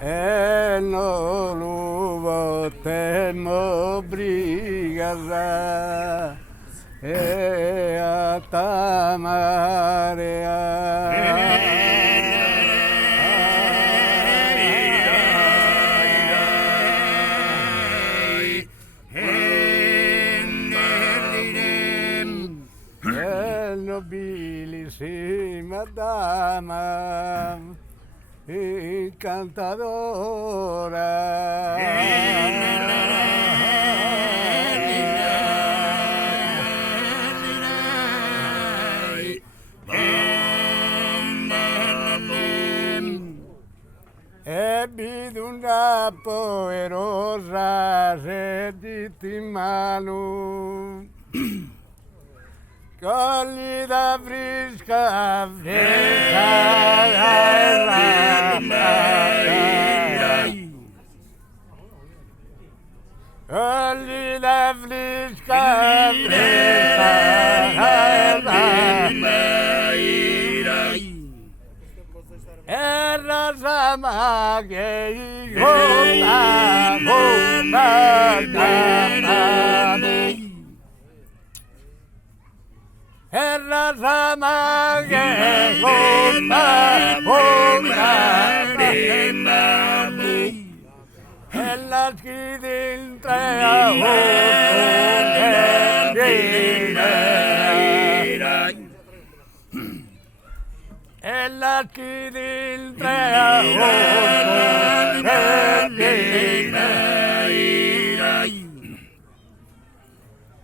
e no luvo te no brigasa e a nobilísima dama encantadora. Ebbi una poderosa settimana Cálida, fresca, cálida, fresca, era sama que Era sama que en la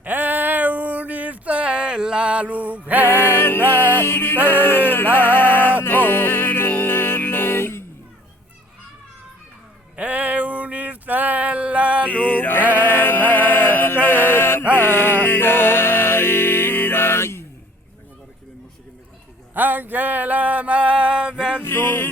è un'istella lucchetta stella è un'istella lucchetta stella anche la madre su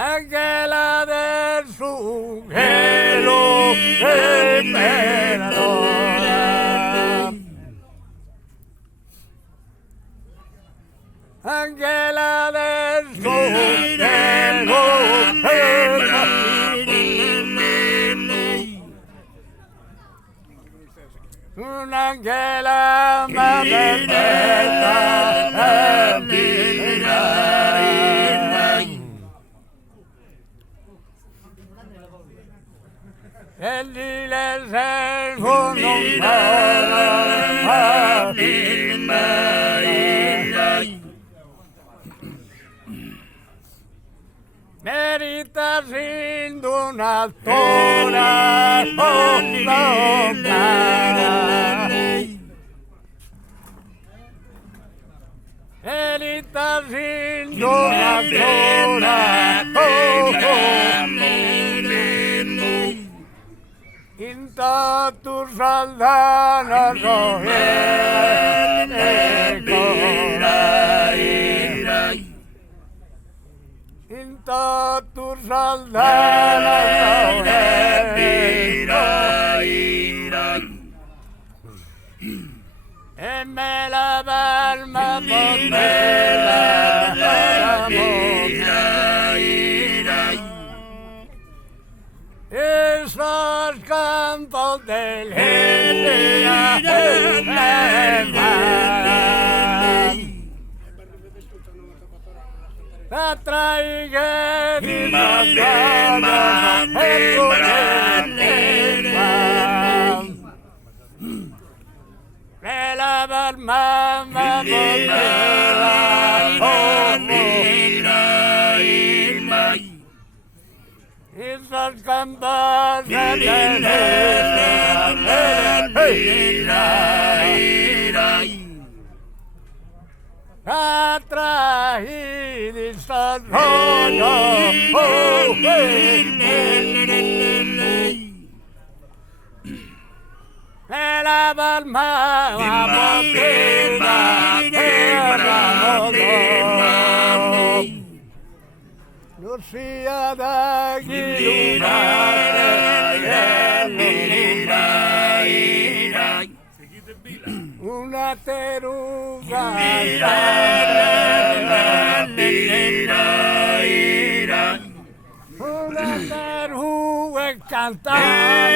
anche la del su cielo è perdona anche la del su cielo è un'angela madre e lì le servono merita sin un'altura merita sin un'altura Inta tu saldana Inta tu saldana e me la palma Esos campos del la traiga mi mamá me la mamá Esos campos atraídos me la palma Lucia da una una teruga. Una teruga cantante.